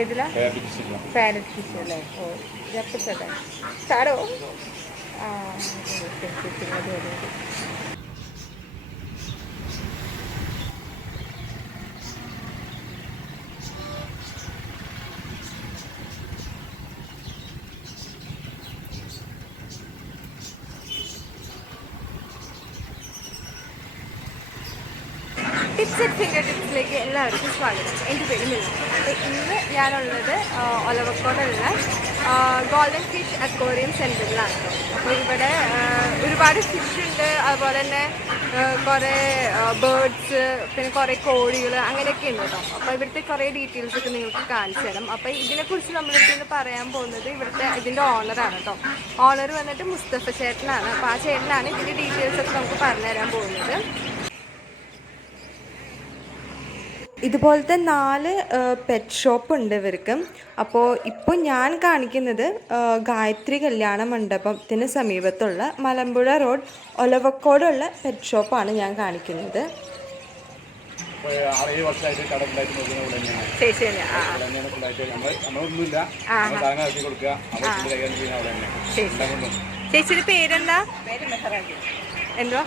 ഏതിലാ? Parrot fish അല്ലേ? ഓ ഇതപ്പച്ചട്ടെ സാറോ ആ tips and finger ടിപ്സിലേക്ക് എല്ലാവർക്കും സ്വാഗതം. എൻ്റെ പേര് മില്ല. അപ്പോൾ ഇന്ന് ഞാനുള്ളത് ഒലവക്കോടുള്ള ഗോൾഡൻ ഫിഷ് അക്വേറിയം സെൻറ്ററിലാണ്. അപ്പോൾ ഇവിടെ ഒരുപാട് ഫിഷ് ഉണ്ട്, അതുപോലെ തന്നെ കുറേ ബേർഡ്സ്, പിന്നെ കുറേ കോഴികൾ അങ്ങനെയൊക്കെ ഉണ്ട് കേട്ടോ. അപ്പോൾ ഇവിടുത്തെ കുറേ ഡീറ്റെയിൽസൊക്കെ നിങ്ങൾക്ക് കാണിച്ചു തരാം. അപ്പോൾ ഇതിനെക്കുറിച്ച് നമ്മളിന്ന് പറയാൻ പോകുന്നത് ഇതിൻ്റെ ഓണറാണ് കേട്ടോ. ഓണർ വന്നിട്ട് മുസ്തഫ ചേട്ടനാണ്. അപ്പോൾ ആ ചേട്ടനാണ് ഇതിൻ്റെ ഡീറ്റെയിൽസൊക്കെ നമുക്ക് പറഞ്ഞു തരാൻ പോകുന്നത്. ഇതുപോലത്തെ 4 പെറ്റ് ഷോപ്പ് ഉണ്ട് ഇവർക്ക്. അപ്പോൾ ഇപ്പോൾ ഞാൻ കാണിക്കുന്നത് ഗായത്രി കല്യാണ മണ്ഡപത്തിന് സമീപത്തുള്ള മലമ്പുഴ റോഡ് ഒലവക്കോടുള്ള പെറ്റ് ഷോപ്പാണ് ഞാൻ കാണിക്കുന്നത്. ചേച്ചിയുടെ പേരെന്താ? എന്തോ?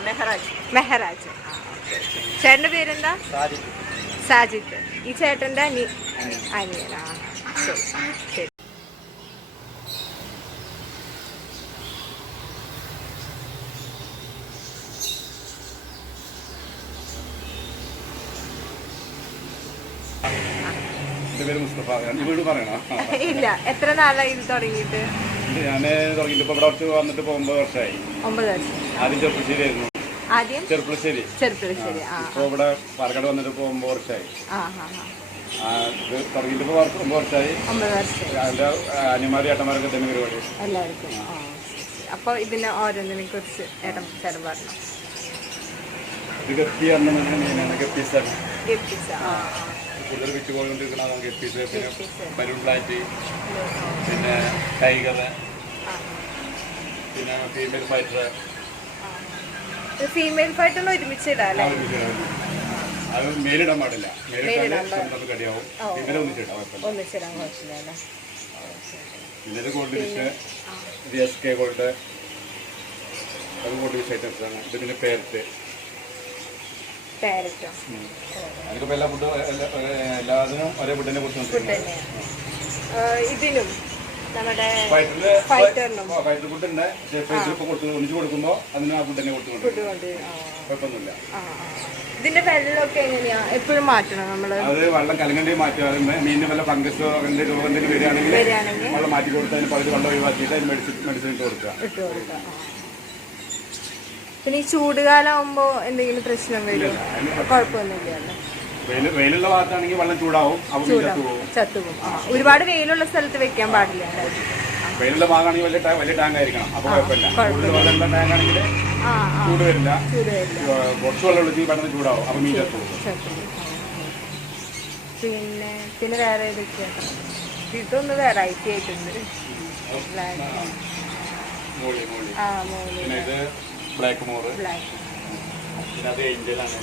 മെഹറാജ്. ചേട്ടൻ്റെ പേരെന്താ? സാജിത്ത്. ഈ ചേട്ടൻ്റെ അനിയനാ. ശരി ശരി. ഇല്ല, എത്ര നാളായി ഇത് തുടങ്ങിയിട്ട്? ഞാൻ തുടങ്ങിയിട്ട് ഇവിടെ വന്നിട്ട് 9 വർഷമായി. 9 വർഷം. ആദ്യം ചെറുപ്പശ്ശേരിയായിരുന്നു. ചെറുപ്പശ്ശേരി. ഇപ്പൊ ഇവിടെ പാലക്കാട് വന്നിട്ട് 9 വർഷമായി. ഇത് തുടങ്ങിയിട്ട് 9 വർഷമായി. അതിന്റെ അനിയന്മാരും ഏട്ടന്മാരൊക്കെ തന്നെ പരിപാടി എല്ലാവർക്കും. അപ്പൊ ഇതിന് ഓരോന്നിനെ കുറിച്ച് ചേട്ടൻ പറഞ്ഞു. ഇത് ഗപ്പി മീനാണ്. ഗപ്പീസാണ്. കൂടുതൽ വിറ്റുപോയിക്കൊണ്ടിരിക്കണതാണ് ഗപ്പീസ്. പിന്നെ ബലൂൺ ഫ്ലാറ്റ്, പിന്നെ ടൈഗർ, പിന്നെ ഫീമെയിൽ ഫൈറ്റർ. ഫീമെയിൽ ഫൈറ്റർ ഒരുമിച്ചിടാം അല്ലേ? അത് മേലിടാൻ പാടില്ല. കടിയാവും. ഒന്നിച്ചിടാൻ കുഴപ്പമില്ല. പിന്നെ ഗോൾഡ് ഫിഷ്, SK ഗോൾഡ്, അത് ഗോൾഡ് ഫിഷ് ഐറ്റംസ് ആണ്. ഇത് പിന്നെ പാരറ്റ്. അതിനിപ്പോ എല്ലാ ഫുഡ് എല്ലാത്തിനും ഒരേ ഫുഡിനെ കുറിച്ച് ഇതിനും ഫൈറ്റർ ഫുഡ് ഉണ്ട്. ഒന്നിച്ച് കൊടുക്കുമ്പോ അതിന് ആ ഫുഡ് തന്നെ കൊടുക്കുന്നുണ്ട്. കുഴപ്പമൊന്നുമില്ല. ഇതിന്റെ വെള്ളമൊക്കെ എങ്ങനെയാ? എപ്പോഴും മാറ്റണം നമ്മള്? അത് വെള്ളം കലങ്ങണ്ടി മാറ്റുക. മീനിന് വല്ല ഫംഗസോ അങ്ങനെ രോഗം എന്തെങ്കിലും വരികയാണെങ്കിൽ വെള്ളം മാറ്റി കൊടുത്ത് അതിന് പകുതി വെള്ളം ഒഴിവാക്കിയിട്ട് അതിന് മെഡിസിൻ ഇട്ട് കൊടുക്കുക. പിന്നെ ഈ ചൂടുകാലാവുമ്പോ എന്തെങ്കിലും പ്രശ്നം വരും? കുഴപ്പമൊന്നുമില്ലല്ലോ. വെയിലുള്ള ഭാഗത്താണെങ്കിൽ വെള്ളം ചൂടാവും, ചത്തുപോകും. ഒരുപാട് വെയിലുള്ള സ്ഥലത്ത് വെക്കാൻ പാടില്ല. വെയിലുള്ള ഭാഗമാണെങ്കിൽ വലിയ ടാങ്ക് ആയിരിക്കണം. അപ്പൊ കുഴപ്പമില്ല. വെള്ളമുള്ള ടാങ്ക് ആണെങ്കിൽ ചൂട് വരില്ല. കുറച്ച് വെള്ളം ഒഴിച്ച് പെട്ടെന്ന് ചൂടാവും. അപ്പൊ മീൻ ചത്തുപോകും. പിന്നെ വേറെ ഏതൊക്കെയാണ്? ഇതൊന്ന് വെറൈറ്റി ആയിട്ടുണ്ട്. ഇത് ബ്ലാക്ക് മോർ. പിന്നെ അത് ഏഞ്ചലാണ്.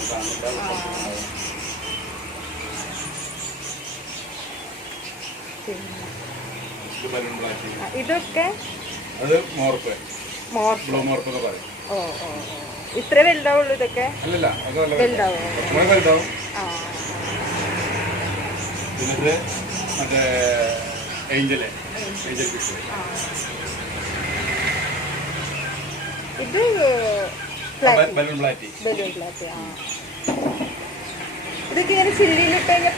ഇതൊക്കെ അത് മോർപ്പ്, ബ്ലൂ മോർപ്പ് ഒക്കെ പറയും. ഇത്ര വലുതാവുള്ളൂ ഇതൊക്കെ? അല്ലല്ല, വലുതാവും. പിന്നെ മറ്റേ ഏഞ്ചൽ ഫിഷ്. ഇത് ബലൂൺ പ്ലാറ്റി. ഇതൊക്കെ ഇങ്ങനെ ചില്ലിയിലിട്ട് കഴിഞ്ഞാൽ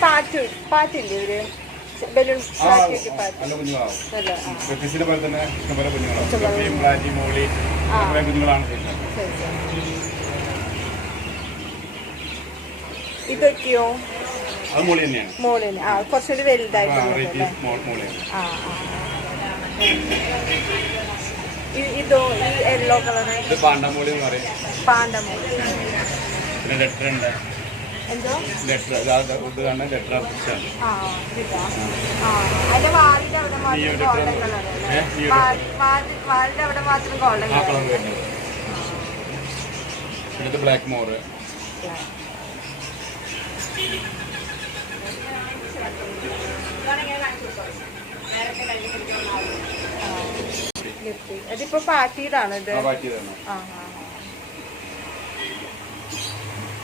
പാറ്റില്ലേ ഒരു ബലൂൺ? ഇതൊക്കെയോ? മോളിന് കുറച്ചുകൂടി വലുതായിട്ട്. ഇതോ? ഈ യെല്ലോ കളർ പാണ്ടമോളി എന്ന് പറയും. പാണ്ടമോളി. പിന്നെ ലെറ്റർ ഉണ്ട്. എന്തോ? ലെറ്റർ. ഇത് കാണാൻ ലെറ്റർ ഫിഷാണ്. അതിന്റെ വാലിന്റെ അവിടെ മാത്രം ഗോൾഡൻ കളർ. വാലിന്റെ അവിടെ മാത്രം ഗോൾഡൻ കളർ. പിന്നെ ബ്ലാക്ക് മോർ. ഗപ്പി അതിപ്പോ പാറ്റിയതാണോ ഇത്?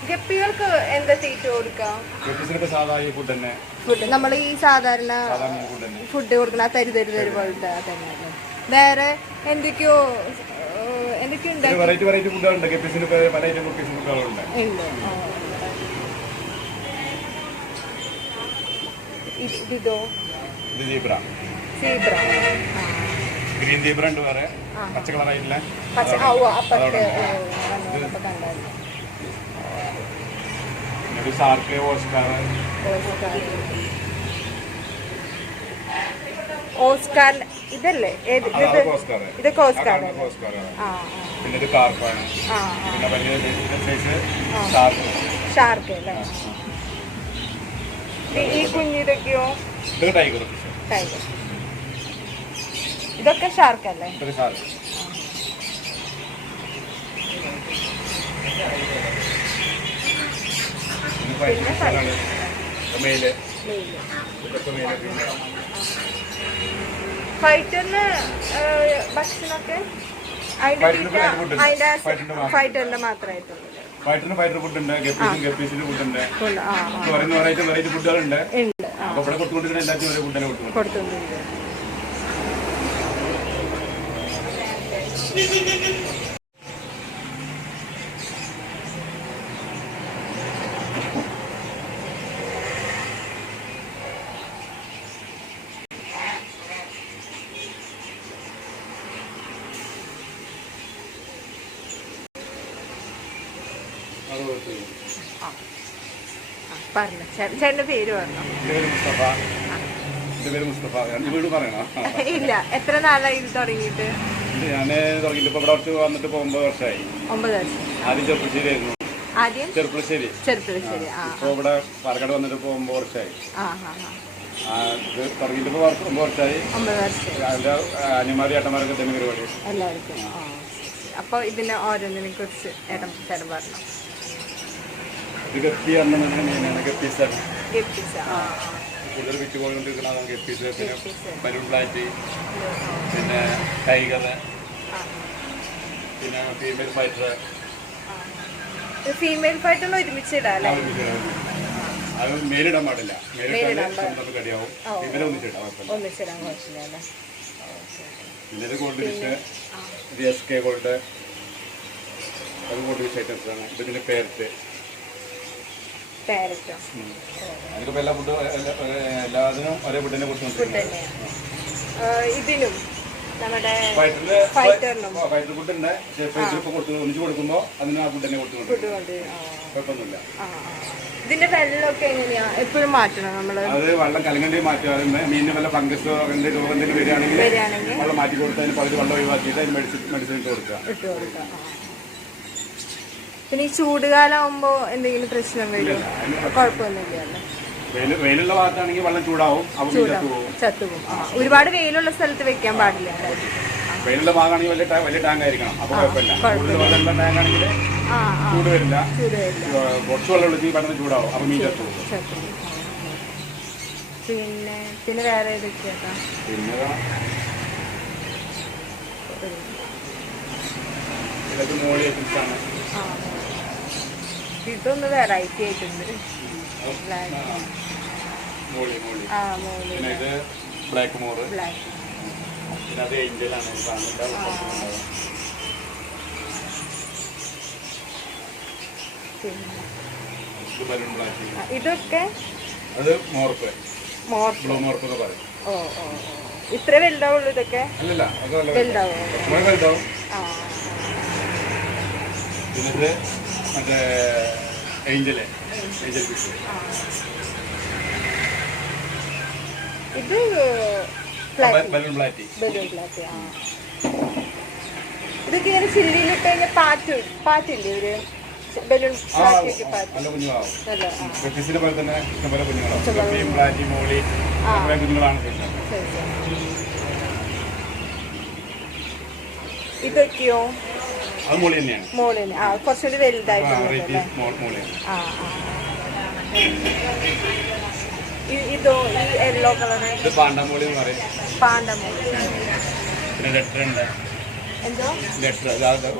ഗപ്പികൾക്ക് എന്താ തീറ്റ കൊടുക്കാം? ഫുഡ് നമ്മൾ ഈ സാധാരണ ഫുഡ് കൊടുക്കുന്ന തരി പോലത്തെ തന്നെ. വേറെ എന്തൊക്കെയോ ഇതോ ഗ്രീൻ സീബ്ര ഉണ്ട്, വേറെ പച്ച കളറായിട്ടില്ല. ഷാർക്ക്, ഓസ്കാർ ഇതല്ലേ? ഇതൊക്കെ ഓസ്കാർ. പിന്നെ ഇത് കാർപ്പാണ്. പിന്നെ വലിയ സൈസ് ഷാർക്ക് അല്ലേ? ഈ കുഞ്ഞിതൊക്കെയോ? ഇത് ടൈഗർ. ഇതൊക്കെ ഷാർക്ക് അല്ലേ? ഫൈറ്ററിന് ഭക്ഷണമൊക്കെ ഫൈറ്ററിന്റെ മാത്രമായിട്ടുള്ളൂ. ഫൈറ്റർ ഫുഡ് ഉണ്ട്, ഗപ്പീസിന് ഫുഡ് ഉണ്ട്, വെറൈറ്റി ഫുഡുകളുണ്ട്. അപ്പൊ ഇവിടെ കൊടുത്തുകൊണ്ടിരിക്കുന്ന എല്ലാത്തിനും ഒരേ ഫുഡ് തന്നെ കൊടുത്തുകൊണ്ടിരിക്കുന്നത്. ചേട്ടന്റെ പേര് പറഞ്ഞു. ഇല്ല, എത്ര നാളായി ഇത് തുടങ്ങിയിട്ട്? ഞാൻ തുടങ്ങിയിട്ട് ഇപ്പൊ ഇവിടെ അടുത്ത് വന്നിട്ട് 9 വർഷമായി. 9 വർഷം. ആദ്യം ചെറുപ്പശ്ശേരിയായിരുന്നു. ചെറുപ്പശ്ശേരി. ഇപ്പൊ ഇവിടെ പാലക്കാട് വന്നിട്ട് 9 വർഷമായി. ഇത് തുടങ്ങിയിട്ട് 9 വർഷമായി. അതിന്റെ അനിമാരി ഏട്ടന്മാരൊക്കെ തന്നെ പരിപാടി എല്ലാവർക്കും. അപ്പൊ ഇതിന് ഓരോന്നിനെ കുറിച്ച് ചേട്ടൻ പറഞ്ഞു. ഗപ്പി മെയിനാണ്. ഗപ്പീസാണ് കൂടുതൽ വിറ്റ് പോയിക്കൊണ്ടിരിക്കുന്നത്. ഗപ്പീസ്, പിന്നെ ബലൂൺ ബ്ലാറ്റ്, പിന്നെ ടൈഗർ, പിന്നെ ഫീമെയിൽ ഫൈറ്റർ. ഫീമെയിൽ ഫൈറ്ററിന് ഒരുമിച്ചിടാം. അത് മേലിടാൻ പാടില്ല. മേലിട്ടാൽ കടിയാവും. ഫീമെയിൽ ഒന്നിച്ചിടാം. പിന്നെ ഇത് ഗോൾഡ് ഫിഷ്, ഇത് SK ഗോൾഡ്, അത് ഗോൾഡ് ഫിഷ് ഐറ്റംസ് ആണ്. ഇത് പിന്നെ പേരറ്റ്. എനിക്കിപ്പോ എല്ലാത്തിനും ഒരേ ഫുഡിനെ കുറിച്ച് ഇതിനും ഫൈറ്റർ ഫുഡ് ഉണ്ട്. ഒന്നിച്ച് കൊടുക്കുമ്പോ അതിന് ആ ഫുഡ് തന്നെ കൊടുക്കുന്നുണ്ട്. കുഴപ്പമൊന്നുമില്ല. ഇതിന്റെ വെള്ളമൊക്കെ എങ്ങനെയാ? എപ്പോഴും മാറ്റണം നമ്മള്? അത് വെള്ളം കലങ്ങണ്ടി മാറ്റുക. മീനിന് വല്ല ഫംഗസോ എന്തെങ്കിലും രോഗം എന്തെങ്കിലും വരികയാണെങ്കിൽ വെള്ളം മാറ്റി കൊടുത്ത് അതിന് പകുതി വെള്ളം ഒഴിവാക്കിയിട്ട് അതിന് മെഡിസിൻ ഇട്ട് കൊടുക്കുക. പിന്നെ ഈ ചൂടുകാലാവുമ്പോ എന്തെങ്കിലും പ്രശ്നം വരും? കുഴപ്പമൊന്നുമില്ല. വെയിലുള്ള ഭാഗത്താണെങ്കിൽ വെള്ളം ചൂടാവും, ചത്തുപോകും. ഒരുപാട് വെയിലുള്ള സ്ഥലത്ത് വെക്കാൻ പാടില്ല. വെയിലുള്ള ഭാഗമാണെങ്കിൽ വലിയ ടാങ്ക് ആയിരിക്കണം. അപ്പൊ കുഴപ്പമില്ല. കൂടുതൽ വെള്ളമുള്ള ടാങ്ക് ആണെങ്കിൽ ചൂട് വരില്ല. കുറച്ച് വെള്ളം ഒഴിച്ച് പെട്ടെന്ന് ചൂടാവും. അപ്പൊ മീൻ ചത്തുപോകും. പിന്നെ വേറെ ഏതൊക്കെയാ? പിന്നെ മോളി ഐറ്റംസ് ആണ്. ഇതൊന്ന് വെറൈറ്റി ആയിട്ടുണ്ട്. പിന്നെ ഇത് ബ്ലാക്ക് മോർ. പിന്നെ അത് ഏഞ്ചലാണ്. ഇത് ബലൂൺ ബ്ലാക്ക്. ഇതൊക്കെ അത് മോർപ്പ്, ബ്ലൂ മോർപ്പ് ഒക്കെ പറയും. ഇത്ര വലുതാവുള്ളൂ ഇതൊക്കെ? അല്ലല്ല, വലുതാവും. പിന്നെ മറ്റേ ഏഞ്ചൽ ഫിഷ്. ഇത് ബലൂൺ ബ്ലാറ്റി. ഇതൊക്കെ ഇങ്ങനെ ചില്ലിയിലിട്ട് കഴിഞ്ഞാൽ പാറ്റില്ലേ ഒരു ബലൂൺ പോലെ തന്നെ ഇഷ്ടംപോലെ കുഞ്ഞുങ്ങളാണ്. ബ്ലാറ്റി, മോളി കുഞ്ഞുങ്ങളാണ്. ഇതൊക്കെയോ? അത് മോളി തന്നെയാണ്. കുറച്ചുകൂടി വലുതായിട്ട്. ഇതോ? ഈ യെല്ലോ കളർ പാണ്ടമോളി എന്ന് പറയും. പാണ്ടമോളി. ലെറ്റർ ഉണ്ട്. എന്തോ ലെറ്റർ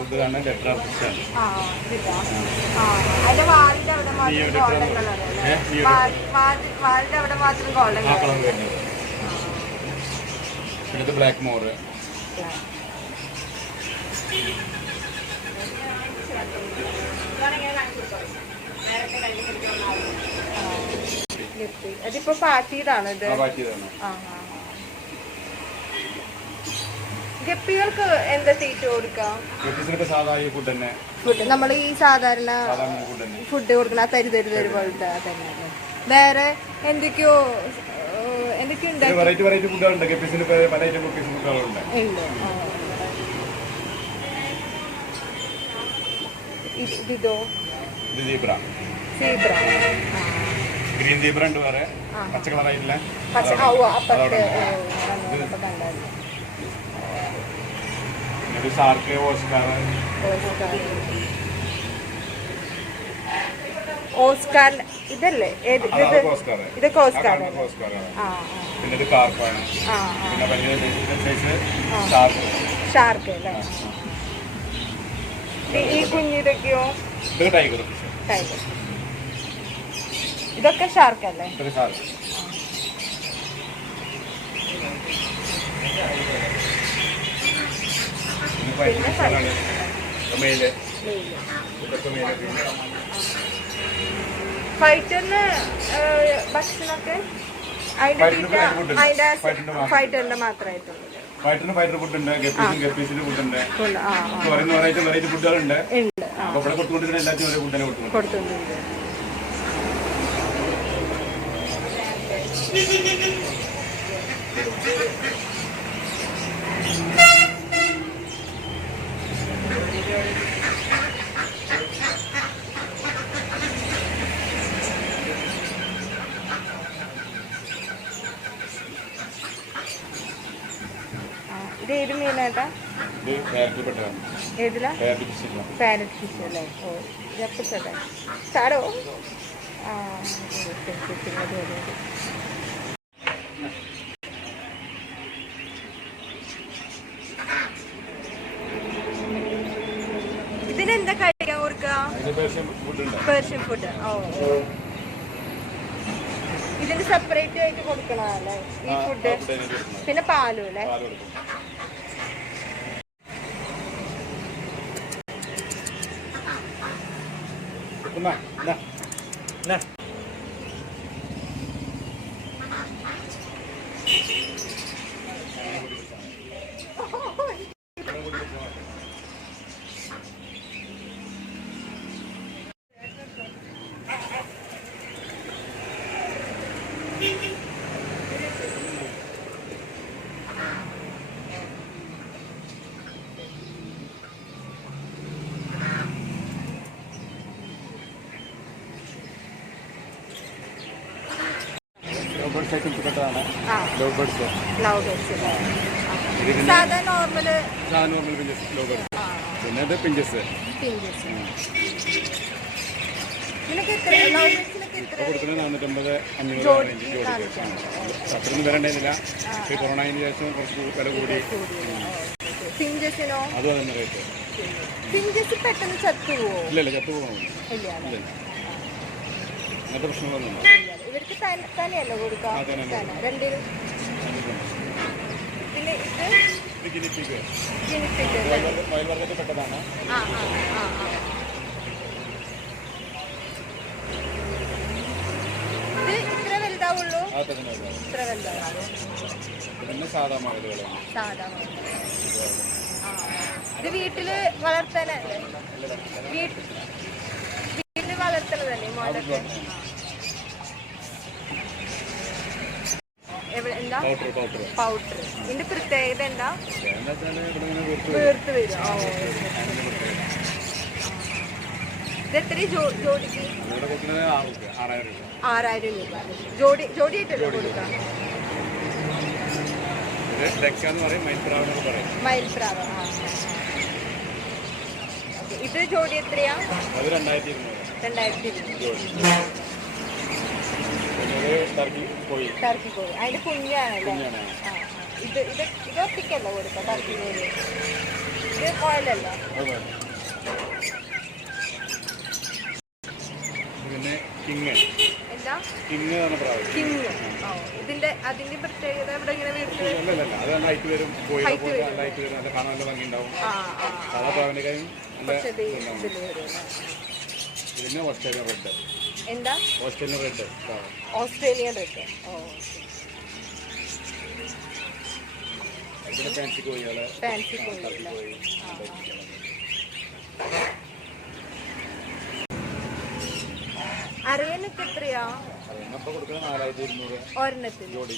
ഇത് കാണാൻ ലെറ്റർ ഓഫീസാണ്. അതിന്റെ വാലിന്റെ അവിടെ മാത്രം ഗോൾഡൻ കളർ വാലിന്റെ അവിടെ മാത്രം ഗോൾഡൻ കളർ വരുന്നത്. പിന്നെ ഇത് ബ്ലാക്ക് മോറ്. അതിപ്പോ പാറ്റിയതാണ് ഇത്. ഗപ്പികൾക്ക് എന്താ തീറ്റ കൊടുക്കാം? ഫുഡ് നമ്മൾ ഈ സാധാരണ ഫുഡ് കൊടുക്കണം, ആ തരി പോലത്തെ തന്നെ. വേറെ എന്തൊക്കെയോ ഇതോ ഗ്രീൻ സീബ്ര ഉണ്ട്, വേറെ പച്ച കളറായിട്ടില്ല. ഷാർക്ക്, ഓസ്കാർ ഇതല്ലേ? ഇതൊക്കെ ഓസ്കാർ. പിന്നെ ഇത് കാർപ്പാണ്. പിന്നെ വലിയ സൈസ് ഷാർക്ക് അല്ലേ? ഈ കുഞ്ഞിതൊക്കെയോ? ഇത് ടൈഗർ. ഇതൊക്കെ ഷാർക്ക് അല്ലേ? ഫൈറ്ററിന് ഭക്ഷണമൊക്കെ ഫൈറ്ററിന്റെ മാത്രമായിട്ടുള്ളത്. ഫൈറ്റർ ഫുഡ് ഉണ്ട്, ഗപ്പീസിന് ഫുഡ് ഉണ്ട്. വെറൈറ്റി ഫുഡുകളുണ്ട്. അപ്പൊ ഇവിടെ കൊടുത്തുകൊണ്ടിരുന്ന എല്ലാത്തിനും ഒരേ ഫുഡ് തന്നെ കൊടുത്തുകൊണ്ടിരുന്നത്. ഇത് ഏത് മീനാട്ടാ? ഏതിലാ? പാരറ്റ് ഫിഷ് അല്ലേ? ഓ ജപ്പച്ചല്ലേ സാരോ? ഇതിനെന്താ കഴിക്കാൻ കൊടുക്കുക? Persian food. ഓ ഇതിന് സെപ്പറേറ്റ് ആയിട്ട് കൊടുക്കണല്ലേ ഈ ഫുഡ്? പിന്നെ പാലും അല്ലേ? പിന്നെ പിഞ്ചസ് കൊടുക്കുന്നത് 450, 500 അത്രയൊന്നും വരണ്ടായിരുന്നില്ല. കൊറോണയ്ക്ക് ശേഷം കുറച്ച് വില കൂടി. അതും തന്നെ റേറ്റ്. ഇല്ലല്ല, ചത്തുപോകണം. അങ്ങനത്തെ പ്രശ്നങ്ങളൊന്നും വയൽവർഗത്തിൽ പെട്ടതാണ്. പിന്നെ സാധാ മകളുകളാണ്. ഇത് വീട്ടില് വളർത്താനല്ലേ? വീട്ടില് വളർത്തണതല്ലേ മോഡൊക്കെ? എന്താ പൗഡർ? ഇതിന്റെ പ്രത്യേകത എന്താ? വീർത്ത് വരും. ഇതെത്ര ജോഡിക്ക്? 6000 രൂപ. ജോഡിയായിട്ടല്ലേ കൊടുക്കാം? മയിൽപ്രാവ്. ഇത് ജോഡി എത്രയാ? 2200. ടർക്കി കോഴി. അതിന്റെ കുഞ്ഞാണല്ലേ? ഇത് ഇത് ഇത് ഒറ്റയ്ക്കല്ല കൊടുക്കാം ടർക്കിനോട്. ഇത് കോയിലല്ല. പിന്നെ കിങ്. എന്താ കിങ് ആണ് പ്രാവ്. കിങ്. ഇതിന്റെ അതിന്റെ പ്രത്യേകത ഇവിടെ ഇങ്ങനെ വീട്ടിൽ അത് ഹൈറ്റ് വരും, ഹൈറ്റ് വരും, നല്ല കാണാൻ നല്ല ഭംഗി ഉണ്ടാവും. സാധാ പ്രാവിനെക്കാളും പിന്നെ ഓസ്ട്രേലിയൻ റെഡ്. എന്താ Australian red? Australian red. Fancy കോഴികള്. ഫാൻസി കോഴി. അറിയാനൊക്കെ എത്രയാ? ഒരെണ്ണത്തിന് ജോഡി.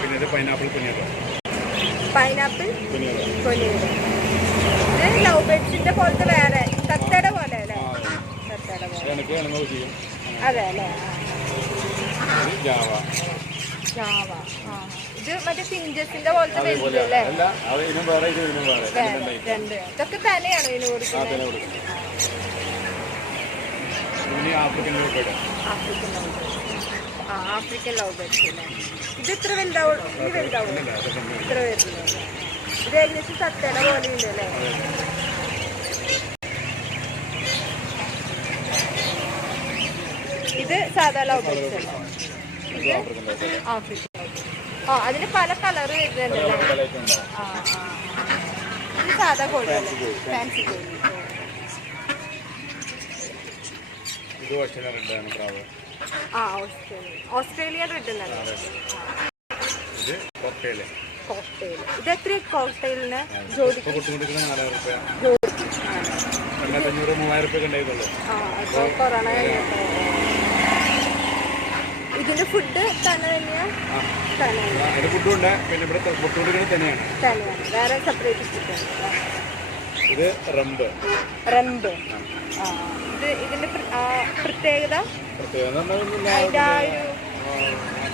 പിന്നെ പൈനാപ്പിൾ കുഞ്ഞിയത്. പൈനാപ്പിൾ കൊനിയുടെ. ഇത് ലവ് ബേർഡ്സിന്റെ പോലത്തെ വേറെ തത്തയുടെ പോലെ അല്ലേ? തത്തയുടെ പോലെ. അതെ അല്ലേ? ജാവ. ഇത് മറ്റേ ഫിഞ്ചസിന്റെ പോലത്തെ വലുതല്ലേ? രണ്ട്. ഇതൊക്കെ തന്നെയാണോ ഇതിന് കൊടുക്കുന്നത്? ആഫ്രിക്കൻ ലവ് ബേർഡ്സ് അല്ലേ? ഇത് ഇത്ര വലുതാവും? ഇത് വലുതാവും? ഇത്ര വരുന്നത്. ഇത് ഏകദേശം തത്തയുടെ പോലെ ഉണ്ട് അല്ലേ? ഇത് സാധാ ലവ് ബേർഡ്സ് അല്ലേ? ഇത് ആഫ്രിക്കൻ. അതിന് പല കളർ വരുന്നുണ്ടല്ലേ? ഇത് സാധാ കോഴിയല്ലേ? ഫാൻസി കോഴി. ഓസ്ട്രേലിയൻ റെഡ് എന്നല്ലേ? കോക്ടെയിൽ. ഇത് എത്ര കോക്ടെയിലിന് ജോഡി? കൊറോണ കഴിഞ്ഞിട്ട്. ഇതിന്റെ ഫുഡ് തന്നെ തന്നെയാ? തന്നെയാണ്. വേറെ സെപ്പറേറ്റ് ഫുഡ്? ഇത് റംബ്. ഇത് ഇതിന്റെ പ്രത്യേകത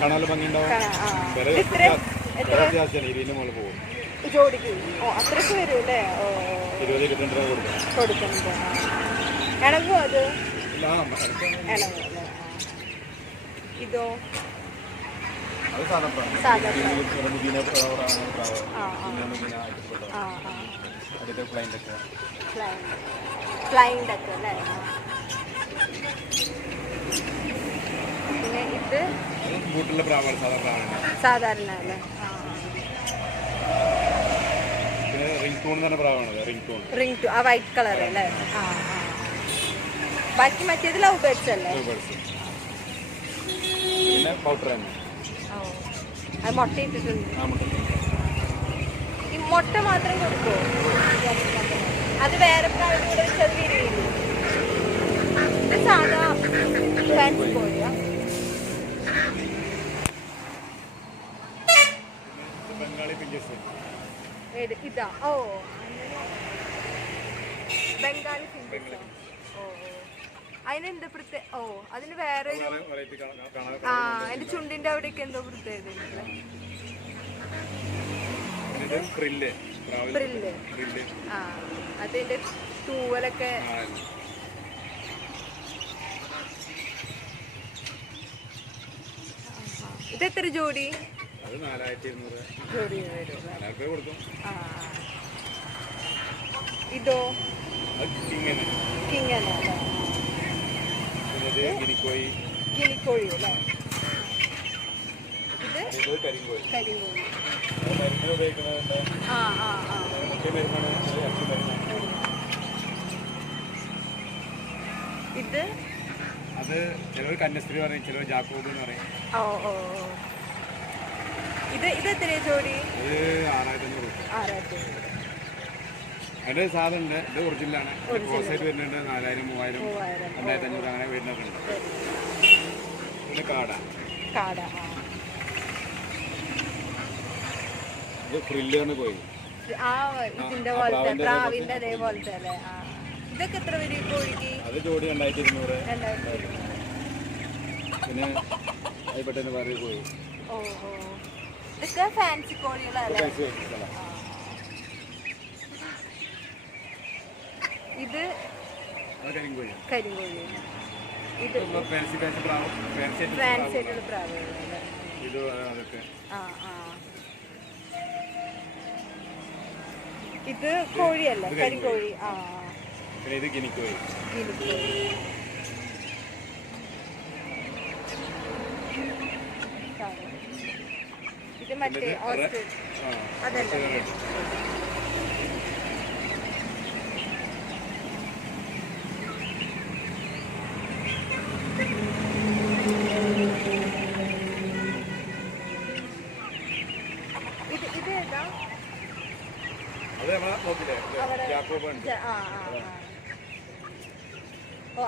കാണാൻ ഭംഗിയുണ്ടാവും. ജോഡിക്ക് അത്രയ്ക്ക് വരും അല്ലേ? 20-22 രൂപ കൊടുക്കുന്നത്. ഇണങ്ങും അത്? ഇണങ്ങും. ഇതോ? സാധാ ഫ്ലൈങ് ഡക്ക് അല്ലേ? പിന്നെ ഇത് സാധാരണ അല്ലേ? Ring tune. ആ വൈറ്റ് കളർ അല്ലേ? ബാക്കി മറ്റേത് ലവ് ബേർഡ്സ് അല്ലേ? അത് മുട്ട ഇട്ടിട്ടുണ്ട്. ഈ മുട്ട മാത്രം കൊടുക്കുമോ? അത് വേറെ പ്രായം കൂടെ വെച്ചത് വിരിയില്ല. ഇത് സാധാ ഫാൻസി കോഴിയാ? ഇതാ? ബംഗാളി ഫിഞ്ചസ്. അതിനെന്ത് പ്രത്യേക? അതിന് വേറെ അതിന്റെ ചുണ്ടിന്റെ അവിടെയൊക്കെ എന്തോ പ്രത്യേകത? പ്രില്ല്. അതിന്റെ തൂവലൊക്കെ. ഇതെത്ര ജോഡി? ജോഡി വരും. ഇതോ? കിങ്ങന. ഗിനിക്കോഴി അല്ലേ? ഇത് കരിങ്കോഴി. ഇത് അത് ചിലർ കന്യാസ്ത്രീ പറയും, ചിലർ ജാക്കോബ് എന്ന് പറയും. ഇത് എത്രയാ ജോഡി? ഇത് 6500. അതിന്റെ സാധനം ഉണ്ട്. ഇത് ഒറിജിനലാണ്. ക്രോസായിട്ട് വരുന്നുണ്ട്. 4000, 3000, 2500 അങ്ങനെ വരുന്നൊക്കെ ഉണ്ട്. പിന്നെ കാട. ഇത് ഫ്രില്ലാണ് കോഴി. ഇതിന്റെ പോലത്തെ പ്രാവിന്റെ അതേപോലത്തെ അല്ലേ? ഇതൊക്കെ എത്ര വരും കോഴിക്ക്? അത് ജോഡി 2200. പിന്നെ അതിൽപ്പെട്ട വേറെ കോഴി. ഇതൊക്കെ ഫാൻസി കോഴികളല്ലേ? ഇത് കരിങ്കോഴി. ഇത് ഫാൻസി ആയിട്ടുള്ള പ്രാവുകൾ. ഇത് കോഴിയല്ല, കരിക്കോഴി. ഇത് ഗിനിക്കോഴി. ഇത് മറ്റേ ഓസ്ട്രേലിയ. അതല്ല,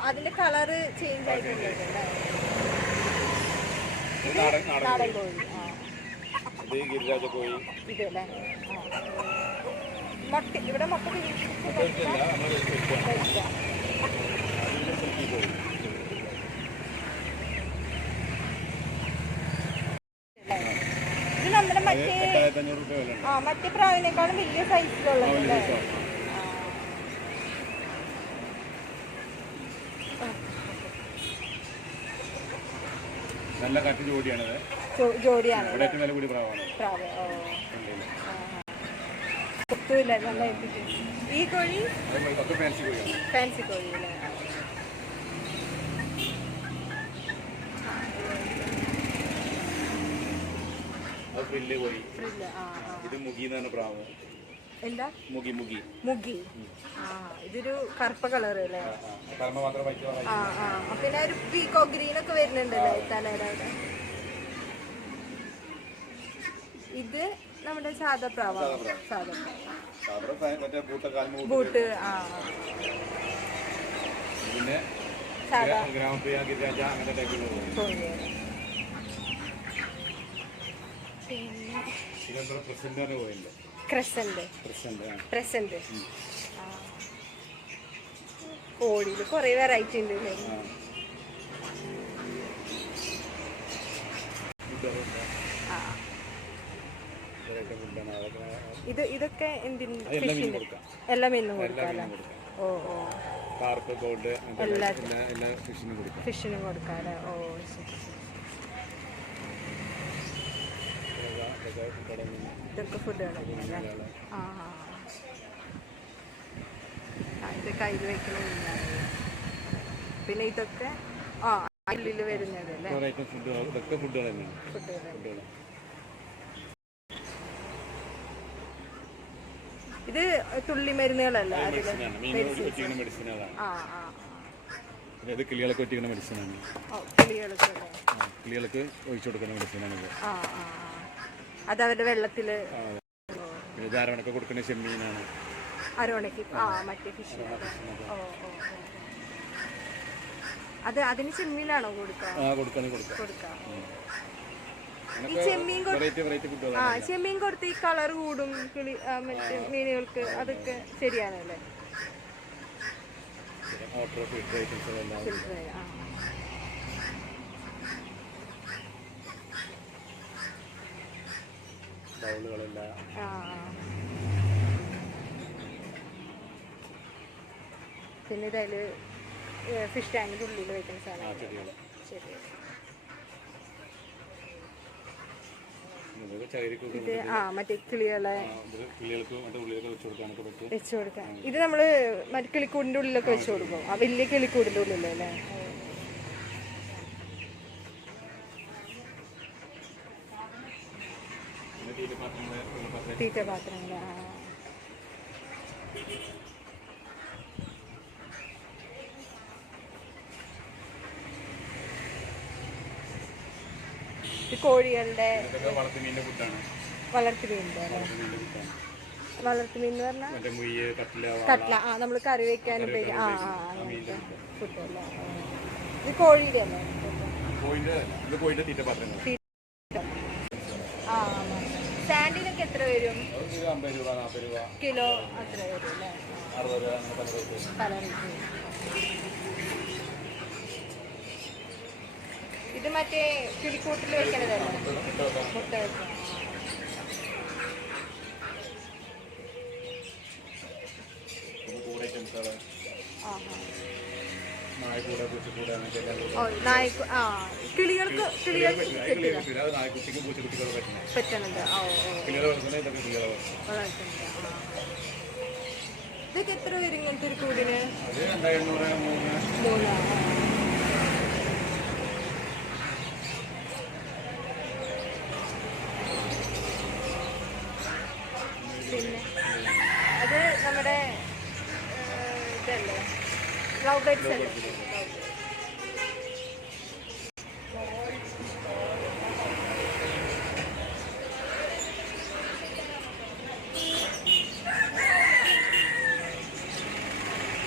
അതിന്റെ കളറ് ചേഞ്ച് ആയിട്ടുണ്ട്. നാടൻ കോഴി. ഇതല്ലേ മുട്ട. ഇവിടെ മുട്ട ഇത് നമ്മുടെ മറ്റേ പ്രാവിനേക്കാളും വലിയ സൈസിലുള്ളതല്ലേ? നല്ല കട്ടി ജോഡിയാണ്. പ്രാവ്. ഈ കോഴി ഫാൻസി കോഴി. ഇത് മുഗി എന്ന് പറഞ്ഞ പ്രാവ്. എന്താ മുഗി? ഇതൊരു കറുപ്പ കളർ അല്ലേ? പിന്നെ ഒരു പീക്കോ ഗ്രീൻ ഒക്കെ വരുന്നുണ്ടല്ലേ തലയുടെ അവിടെ. ഇത് നമ്മുടെ സാധാ പ്രാവാണ്. ബൂട്ട്. ക്രസന്റ്. കോഴിയിൽ കുറെ വെറൈറ്റി ഉണ്ട്. ഇതൊക്കെ എല്ലാം എന്നും കൊടുക്കാം. ഫിഷിനും കൊടുക്കാം. ഇതൊക്കെ ഫുഡുകളല്ലേ? ഇത് കയ്യിൽ വെക്കണ. പിന്നെ ഇതൊക്കെ ഉള്ളിൽ വരുന്നതല്ലേ? ഫുഡുകൾ. ഇത് തുള്ളി മരുന്നുകളല്ല, കിളികളൊക്കെ ഒറ്റിക്കുന്ന മെഡിസിനാണ്. കിളികൾക്ക് ഒഴിച്ചു കൊടുക്കുന്ന മെഡിസിനാണ്. അത് അവരുടെ വെള്ളത്തില് അരവണക്ക് കൊടുക്കുന്ന ചെമ്മീനാണ്. അരവണക്ക് മറ്റേ ഫിഷ്. അത് അതിന് ചെമ്മീനാണോ കൊടുക്കാം? ഈ ചെമ്മീൻ കൊടുത്ത് ഈ കളർ കൂടും മറ്റേ മീനുകൾക്ക്. അതൊക്കെ ശരിയാണല്ലേ? പിന്നെ ഇതില് ഫിഷ് ടാങ്കിന്റെ ഉള്ളിൽ വെക്കുന്ന സാധനം. ശരി. ഇത് മറ്റേ കിളികളെ വെച്ചു കൊടുക്കാം. ഇത് നമ്മള് മറ്റേ കിളിക്കൂടിന്റെ ഉള്ളിലൊക്കെ വെച്ചു കൊടുക്കും. വലിയ കിളിക്കൂടിന്റെ ഉള്ളിലല്ലേ? തീറ്റ പാത്രങ്ങള്. കോഴികളുടെ വളർത്തുമീൻ എന്ന് പറഞ്ഞാൽ കട്ട്ല. നമ്മൾ കറി വെക്കാൻ അങ്ങനത്തെ ഫുഡല്ല. ഇത് കോഴിയുടെ അല്ലേ? സ്റ്റാൻഡിനൊക്കെ എത്ര വരും? കിലോ അത്ര വരും അല്ലേ? പല റേറ്റ്. ഇത് മറ്റേ കിളിക്കൂട്ടിൽ വെക്കണതല്ലേ? മുട്ട വെക്കണം. നായ്ക്കൂടെ പൂച്ചക്കൂടെ അങ്ങനത്തെ കിളികൾക്ക് നായ്ക്കുട്ടിക്കും പൂച്ചക്കുട്ടികളും പറ്റണത് കിളികളെ വളർത്തുന്നത് ഇതൊക്കെ കിളികളെ വളർത്തുന്നത്. ഇതൊക്കെ എത്ര വരും ഇങ്ങനത്തെ ഒരു കൂടിന്? അത് 2800 പിന്നെ അത് നമ്മുടെ ഇതല്ലേ, ലവ് ബേർഡ്സ് അല്ലേ?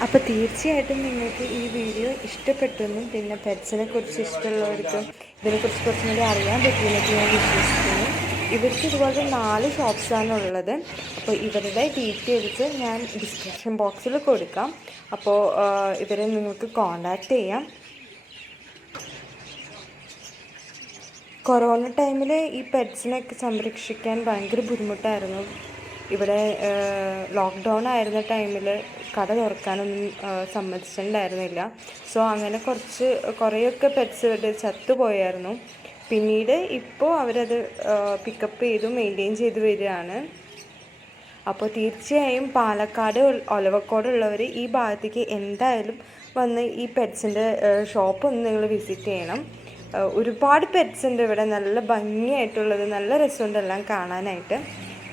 അപ്പോൾ തീർച്ചയായിട്ടും നിങ്ങൾക്ക് ഈ വീഡിയോ ഇഷ്ടപ്പെട്ടെന്നും പിന്നെ പെറ്റ്സിനെ കുറിച്ച് ഇഷ്ടമുള്ളവർക്ക് ഇതിനെക്കുറിച്ച് കുറച്ചും കൂടി അറിയാൻ പറ്റുമെന്നൊക്കെ ഞാൻ വിശ്വസിക്കുന്നു. ഇവർക്ക് ഇതുപോലെ 4 ഷോപ്സാണ് ഉള്ളത്. അപ്പോൾ ഇവരുടെ ഡീറ്റെയിൽസ് ഞാൻ ഡിസ്ക്രിപ്ഷൻ ബോക്സിൽ കൊടുക്കാം. അപ്പോൾ ഇവരെ നിങ്ങൾക്ക് കോൺടാക്റ്റ് ചെയ്യാം. കൊറോണ ടൈമിൽ ഈ പെറ്റ്സിനൊക്കെ സംരക്ഷിക്കാൻ ഭയങ്കര ബുദ്ധിമുട്ടായിരുന്നു. ഇവിടെ ലോക്ക്ഡൗൺ ആയിരുന്ന ടൈമിൽ കട തുറക്കാനൊന്നും സമ്മതിച്ചിട്ടുണ്ടായിരുന്നില്ല. സോ അങ്ങനെ കുറേയൊക്കെ പെറ്റ്സ് ഇവിടെ ചത്തുപോയായിരുന്നു. പിന്നീട് ഇപ്പോൾ അവരത് പിക്കപ്പ് ചെയ്തു മെയിൻറ്റെയിൻ ചെയ്ത് വരികയാണ്. അപ്പോൾ തീർച്ചയായും പാലക്കാട് ഒലവക്കോടുള്ളവർ ഈ ഭാഗത്തേക്ക് എന്തായാലും വന്ന് ഈ പെറ്റ്സിൻ്റെ ഷോപ്പ് ഒന്ന് നിങ്ങൾ വിസിറ്റ് ചെയ്യണം. ഒരുപാട് പെറ്റ്സ് ഉണ്ട് ഇവിടെ, നല്ല ഭംഗിയായിട്ടുള്ളത്, നല്ല രസമുണ്ട് എല്ലാം കാണാനായിട്ട്.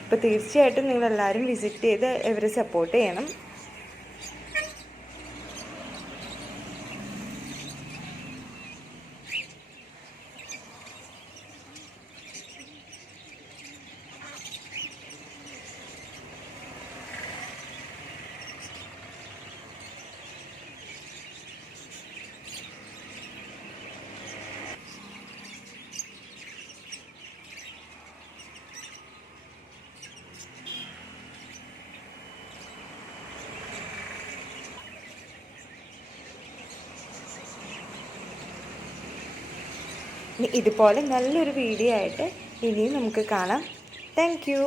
അപ്പോൾ തീർച്ചയായിട്ടും നിങ്ങളെല്ലാവരും വിസിറ്റ് ചെയ്ത് ഇവരെ സപ്പോർട്ട് ചെയ്യണം. ഇതുപോലെ നല്ലൊരു വീഡിയോ ആയിട്ട് ഇനിയും നമുക്ക് കാണാം. Thank you.